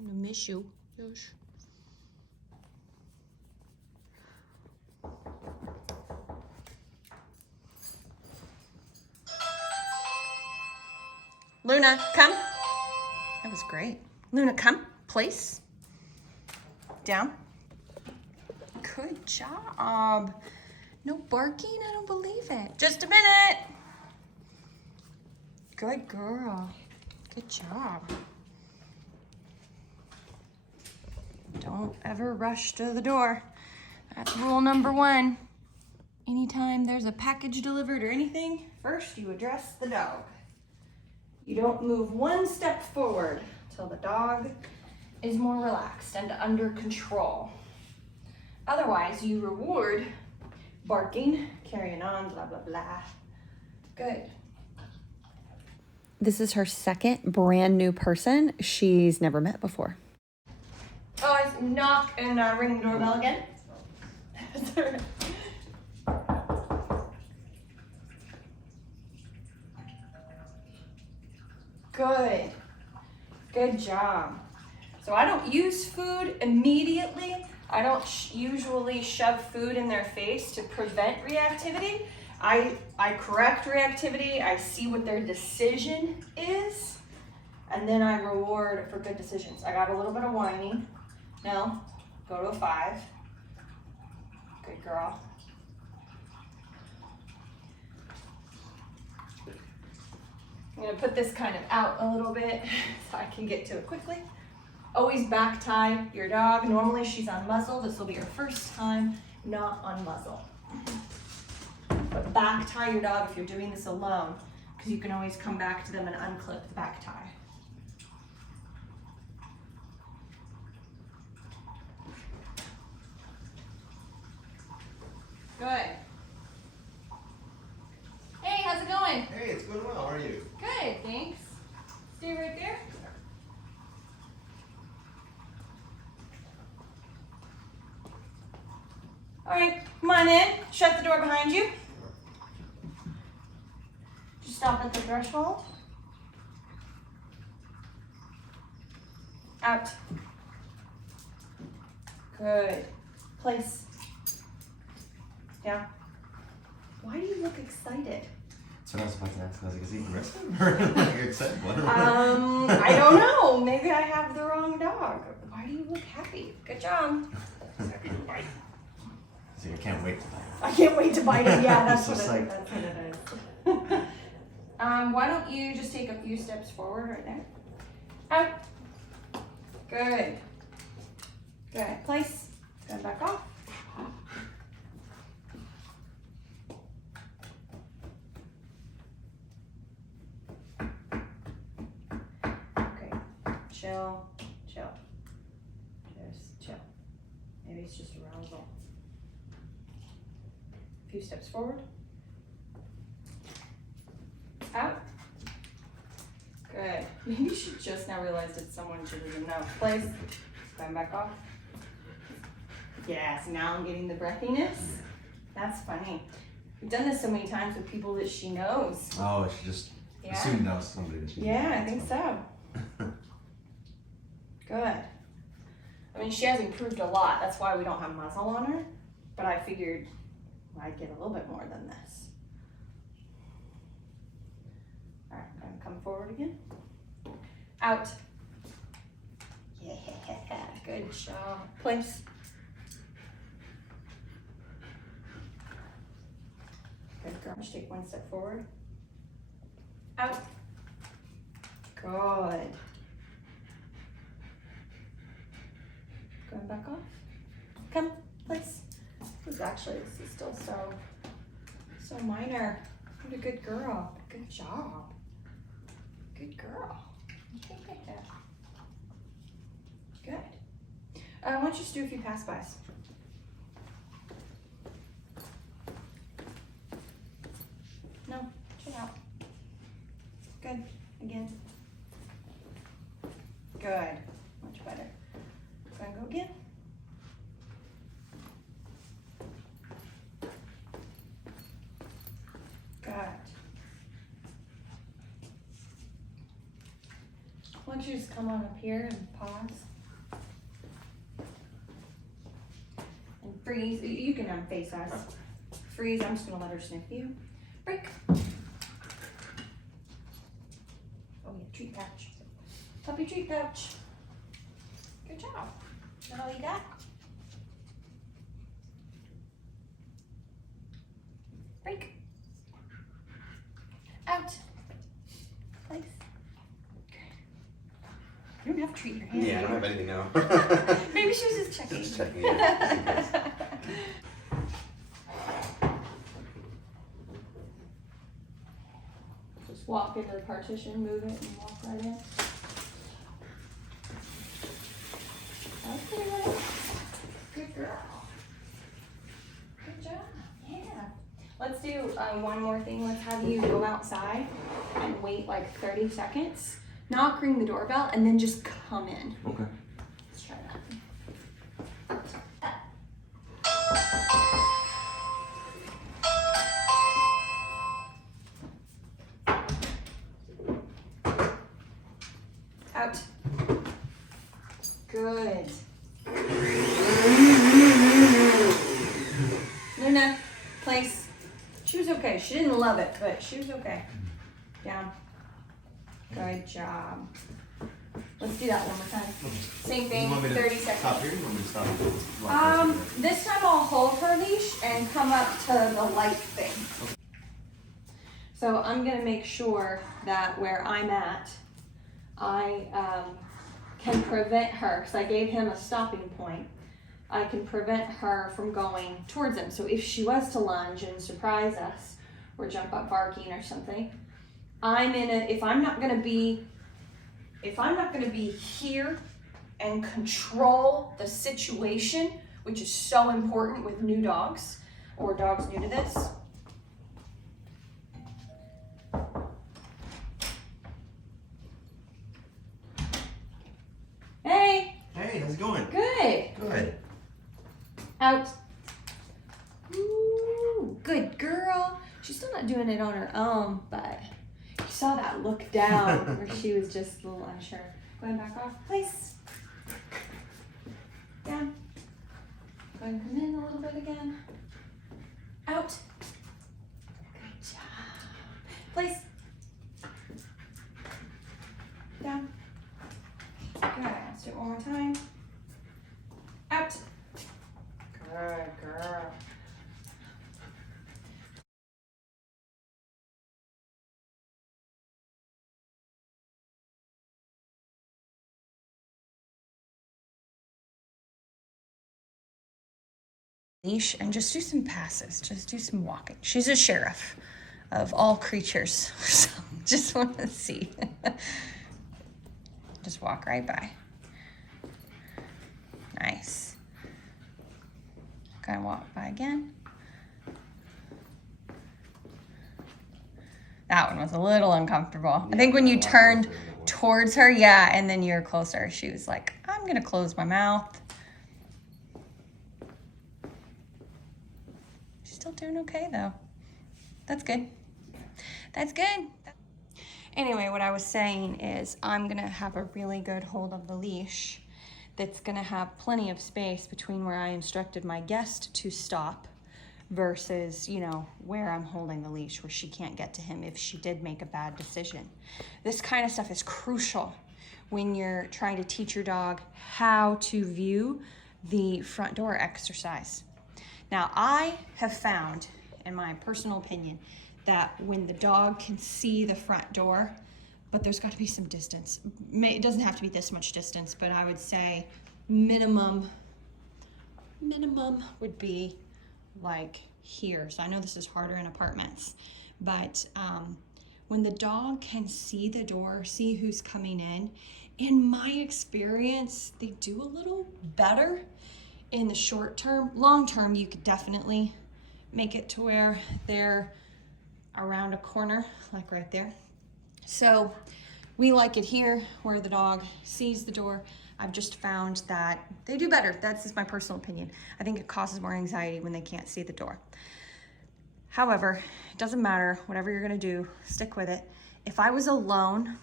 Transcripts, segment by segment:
I'm gonna miss you. Josh. Luna, come. That was great. Luna, come. Place. Down. Good job. No barking? I don't believe it. Just a minute. Good girl. Good job. Don't ever rush to the door. That's rule number 1. Anytime there's a package delivered or anything, first you address the dog. You don't move one step forward till the dog is more relaxed and under control. Otherwise, you reward barking, carrying on, blah, blah, blah. Good. This is her second brand new person she's never met before. Oh, I knock and ring the doorbell again. Good. Good job. So I don't use food immediately. I don't usually shove food in their face to prevent reactivity. I correct reactivity. I see what their decision is, and then I reward for good decisions. I got a little bit of whining. No, go to a 5. Good girl. I'm gonna put this kind of out a little bit so I can get to it quickly. Always back tie your dog. Normally she's on muzzle. This will be her first time not on muzzle. But back tie your dog if you're doing this alone, because you can always come back to them and unclip the back tie. Good. Hey, how's it going? Hey, it's going well. How are you? Good, thanks. Stay right there. All right, come on in. Shut the door behind you. Just stop at the threshold. Out. Good. Place. Down. Why do you look excited? That's what I was about to ask. I was like, is he aggressive or like excited? I don't know. Maybe I have the wrong dog. Why do you look happy? Good job. See, I can't wait to bite him. I can't wait to bite him. Yeah, that's what It's it just is. That's what it is. Why don't you just take a few steps forward right there? Out. Good. Good. Place. Going back off. Okay. Chill. Chill. Just chill. Maybe it's just arousal. A few steps forward. Out. Good. Maybe she just now realized it's someone she doesn't know. Place. Going back off. Yes, now I'm getting the breathiness. That's funny. We've done this so many times with people that she knows. Oh, she just assumed that was somebody that she Yeah, I think so. Good. I mean, she has improved a lot. That's why we don't have muzzle on her. But I figured I'd get a little bit more than this. All right, I'm gonna come forward again. Out. Yeah, good job. Place. Good girl. Just take one step forward. Out. Good. Going back off. Come, place. This is still so minor. What a good girl. Good job. Good girl. Good. Why don't you just do a few pass-bys? No, chill out. Good. Again. Good. Much better. Gonna go again. Good. Why don't you just come on up here and pause? And freeze. You can face us. Freeze. I'm just gonna let her sniff you. Break. Oh yeah, treat pouch. Puppy treat pouch. Good job. Is that all you got? Break. Out. Place. You don't have to treat your hand. Yeah, I don't have anything now. Maybe she was just checking. Just checking, yeah. Just walk into the partition, move it, and walk right in. That's pretty good. Good girl. Good job. Yeah. Let's do one more thing. Let's have you go outside and wait like 30 seconds. Not ring the doorbell, and then just come in. Okay. Let's try that. Out. Good. Luna, place. She was okay. She didn't love it, but she was okay. Down. Good job. Let's do that one more time. Same thing, You want me to 30 stop seconds. here? You want me to stop? This time I'll hold her leash and come up to the light thing. So I'm gonna make sure that where I'm at, I can prevent her, because I gave him a stopping point. I can prevent her from going towards him. So if she was to lunge and surprise us, or jump up barking or something, if I'm not gonna be here and control the situation, which is so important with new dogs or dogs new to this. Hey, Hey, how's it going? good. Good. Out. Ooh, good girl. She's still not doing it on her own, but you saw that look down where she was just a little unsure. Going back off, place. Down. Go ahead and come in a little bit again. Out. Good job. Place. Down. Good. Let's do it one more time. Out. Good girl. Leash and just do some passes, just do some walking. She's a sheriff of all creatures, so just want to see. Just walk right by. Nice. Kind of walk by again. That one was a little uncomfortable. I think when you turned towards her, yeah, and then you're closer, she was like, I'm gonna close my mouth. Still doing okay though. That's good. That's good. Anyway, what I was saying is I'm gonna have a really good hold of the leash that's gonna have plenty of space between where I instructed my guest to stop versus, you know, where I'm holding the leash, where she can't get to him if she did make a bad decision. This kind of stuff is crucial when you're trying to teach your dog how to view the front door exercise. Now, I have found, in my personal opinion, that when the dog can see the front door, but there's got to be some distance. It doesn't have to be this much distance, but I would say minimum would be like here. So I know this is harder in apartments, but when the dog can see the door, see who's coming in my experience, they do a little better. In the short term. Long term, you could definitely make it to where they're around a corner, like right there. So we like it here where the dog sees the door. I've just found that they do better. That's just my personal opinion. I think it causes more anxiety when they can't see the door. However, it doesn't matter, whatever you're gonna do, stick with it. If I was alone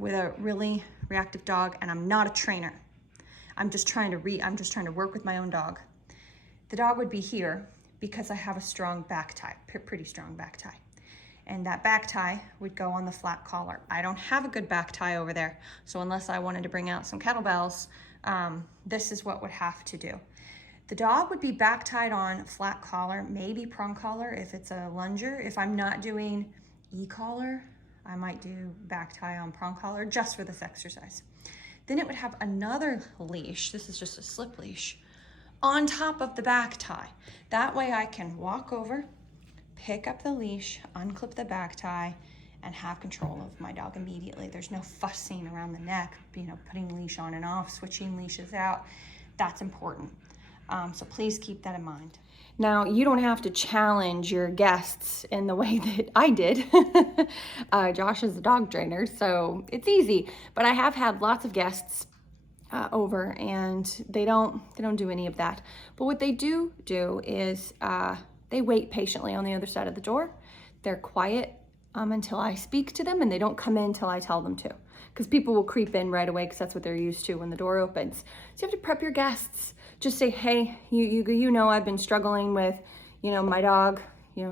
with a really reactive dog, and I'm not a trainer. I'm just trying to work with my own dog. The dog would be here because I have a strong back tie, pretty strong back tie. And that back tie would go on the flat collar. I don't have a good back tie over there, so unless I wanted to bring out some kettlebells, this is what would have to do. The dog would be back tied on flat collar, maybe prong collar if it's a lunger. If I'm not doing Ecollar, I might do back tie on prong collar just for this exercise. Then it would have another leash, this is just a slip leash, on top of the back tie. That way I can walk over, pick up the leash, unclip the back tie, and have control of my dog immediately. There's no fussing around the neck, putting leash on and off, switching leashes out. That's important. So please keep that in mind. Now, you don't have to challenge your guests in the way that I did. Josh is a dog trainer, so it's easy. But I have had lots of guests over, and they don't do any of that. But what they do is they wait patiently on the other side of the door. They're quiet until I speak to them, and they don't come in until I tell them to. Because people will creep in right away because that's what they're used to when the door opens. So you have to prep your guests. Just say, hey, you know I've been struggling with, my dog,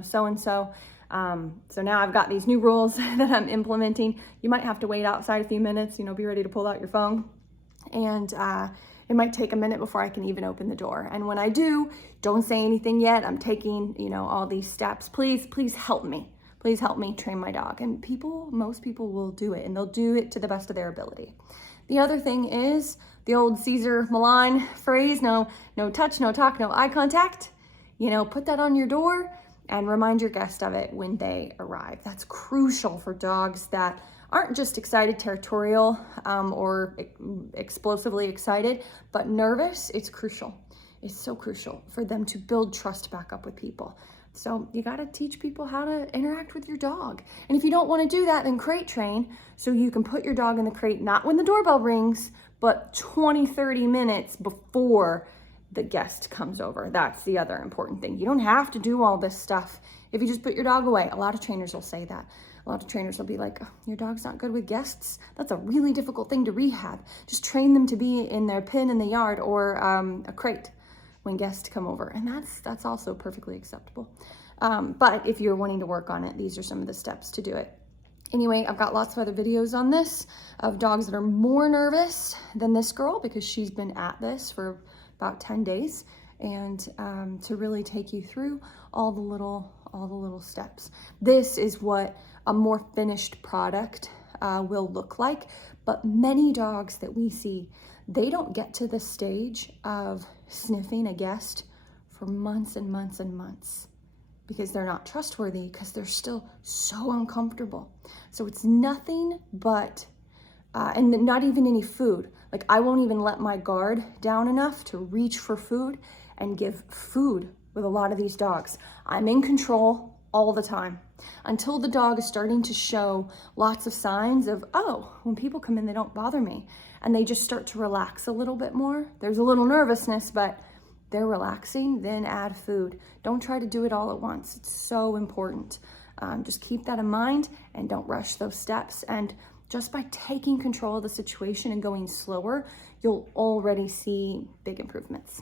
so-and-so. So now I've got these new rules that I'm implementing. You might have to wait outside a few minutes, be ready to pull out your phone. And it might take a minute before I can even open the door. And when I do, don't say anything yet. I'm taking, all these steps. Please help me. Please help me train my dog. And most people will do it, and they'll do it to the best of their ability. The other thing is the old Caesar Milan phrase, no touch, no talk, no eye contact. Put that on your door and remind your guest of it when they arrive. That's crucial for dogs that aren't just excited, territorial, or explosively excited, but nervous. It's crucial. It's so crucial for them to build trust back up with people. So you got to teach people how to interact with your dog. And if you don't want to do that, then crate train so you can put your dog in the crate, not when the doorbell rings, but 20, 30 minutes before the guest comes over. That's the other important thing. You don't have to do all this stuff if you just put your dog away. A lot of trainers will say that. A lot of trainers will be like, oh, your dog's not good with guests. That's a really difficult thing to rehab. Just train them to be in their pen in the yard or a crate when guests come over. And that's also perfectly acceptable. But if you're wanting to work on it, these are some of the steps to do it. Anyway, I've got lots of other videos on this of dogs that are more nervous than this girl because she's been at this for about 10 days. And to really take you through all the little steps. This is what a more finished product will look like. But many dogs that we see, they don't get to the stage of sniffing a guest for months and months and months because they're not trustworthy, because they're still so uncomfortable. So it's nothing but, and not even any food. Like I won't even let my guard down enough to reach for food and give food with a lot of these dogs. I'm in control all the time until the dog is starting to show lots of signs of, oh, when people come in, they don't bother me. And they just start to relax a little bit more. There's a little nervousness, but they're relaxing, then add food. Don't try to do it all at once. It's so important. Just keep that in mind and don't rush those steps. And just by taking control of the situation and going slower, you'll already see big improvements.